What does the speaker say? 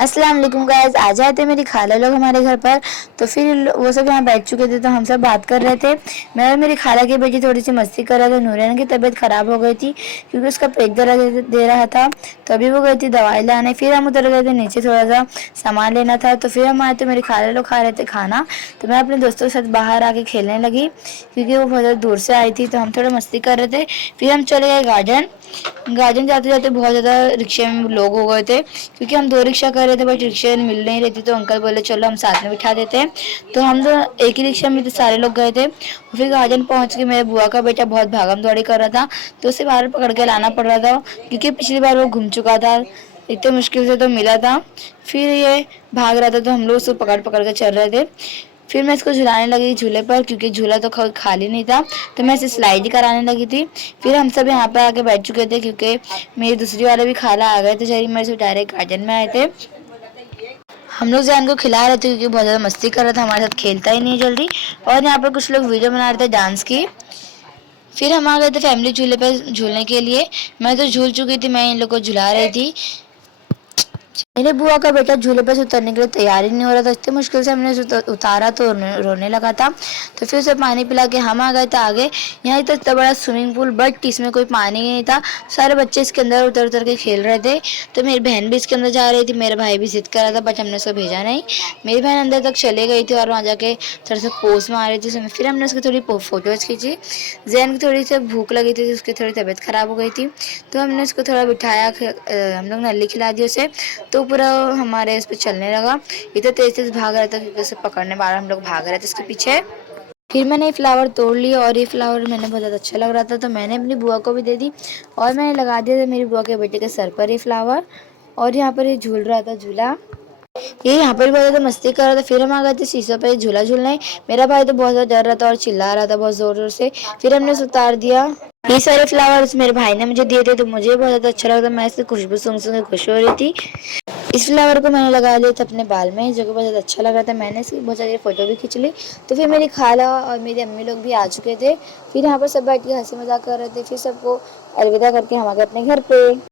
अस्सलाम वालेकुम गाइस, आ जाए थे मेरी खाला लोग हमारे घर पर। तो फिर वो सब यहाँ बैठ चुके थे तो हम सब बात कर रहे थे। मैं और मेरी खाला की बेटी थोड़ी सी मस्ती कर रहे थे। नूरियान की तबीयत ख़राब हो गई थी क्योंकि उसका पेट दर्द दे रहा था। तो अभी वो गई थी दवाई लाने। फिर हम उतर गए थे नीचे, थोड़ा सा सामान लेना था। तो फिर हम आए तो मेरी खाला लोग खा रहे थे खाना। तो मैं अपने दोस्तों के साथ बाहर आके खेलने लगी क्योंकि वो बहुत दूर से आई थी। तो हम थोड़ा मस्ती कर रहे थे। फिर हम चले गए गार्डन। गार्डन जाते जाते बहुत ज़्यादा रिक्शे में लोग हो गए थे क्योंकि हम 2 रिक्शा कर रहे थे बट रिक्शा मिल नहीं रही थी। तो अंकल बोले चलो हम साथ में बिठा देते हैं। तो हम तो एक ही रिक्शा में तो सारे लोग गए थे। फिर गार्डन पहुंच के मेरे बुआ का बेटा बहुत भागम दौड़ी कर रहा था तो उसे बाहर पकड़ के लाना पड़ रहा था क्योंकि पिछली बार वो घूम चुका था। इतने मुश्किल से तो मिला था। फिर ये भाग रहा था तो हम लोग उसको पकड़ पकड़ के चल रहे थे। फिर मैं इसको झुलाने लगी झूले पर क्योंकि झूला तो खाली नहीं था। तो मैं इसे स्लाइड कराने लगी थी। फिर हम सब यहाँ पर आके बैठ चुके थे क्योंकि मेरी दूसरी वाले भी खाला आ गए थे। जरिए मेरे से डायरेक्ट गार्डन में आए थे। हम लोग जैन को खिला रहे थे क्योंकि बहुत ज़्यादा मस्ती कर रहा था, हमारे साथ खेलता ही नहीं जल्दी। और यहाँ पर कुछ लोग वीडियो बना रहे थे डांस की। फिर हम आ गए थे फैमिली झूले पे झूलने के लिए। मैं तो झूल चुकी थी, मैं इन लोग को झुला रही थी। मेरे बुआ का बेटा झूले पर से उतरने के लिए तैयार ही नहीं हो रहा था। इतनी मुश्किल से हमने उसे उतारा तो रोने लगा था। तो फिर उसे पानी पिला के हम आ गए थे आगे। यहाँ तो इतना बड़ा स्विमिंग पूल बट इसमें कोई पानी नहीं था। सारे बच्चे इसके अंदर उतर उतर के खेल रहे थे। तो मेरी बहन भी इसके अंदर जा रही थी, मेरा भाई भी जिद कर रहा था बट हमने उसको भेजा नहीं। मेरी बहन अंदर तक चले गई थी और वहाँ जाके थोड़ा सा पोज मार रही थी। फिर हमने उसकी थोड़ी फोटोज खींची। जैन की थोड़ी सी भूख लगी थी, उसकी थोड़ी तबीयत ख़राब हो गई थी। तो हमने उसको थोड़ा बिठाया, हम लोग नल्ली खिला दी उसे। तो पूरा हमारे इस पे चलने लगा। इतना तेज तेज भाग रहा था क्योंकि उसे पकड़ने वाला हम लोग भाग रहे थे उसके पीछे। फिर मैंने ये फ्लावर तोड़ लिया और ये फ्लावर मैंने बहुत ज़्यादा अच्छा लग रहा था तो मैंने अपनी बुआ को भी दे दी और मैंने लगा दिया था मेरी बुआ के बेटे के सर पर ये फ्लावर। और यहाँ पर ये झूल रहा था झूला। ये यहाँ पर भी बहुत ज़्यादा मस्ती कर रहा था। फिर हम आ गए थे शीशे पे झूला झूलने। मेरा भाई तो बहुत ज़्यादा डर रहा था और चिल्ला रहा था बहुत ज़ोर ज़ोर से। फिर हमने उसे उतार दिया। ये सारे फ्लावर्स मेरे भाई ने मुझे दिए थे तो मुझे बहुत ज़्यादा अच्छा लगा था। मैं इससे खुशबू सूंघ सूंघ के खुश हो रही थी। इस फ्लावर को मैंने लगा लिया था अपने बाल में जो कि बहुत ज़्यादा अच्छा लग रहा था। मैंने इसकी बहुत सारी फ़ोटो भी खींच ली। तो फिर मेरी खाला और मेरी अम्मी लोग भी आ चुके थे। फिर यहाँ पर सब बैठ के हंसी मजाक कर रहे थे। फिर सबको अलविदा करके हम आ गए अपने घर पे।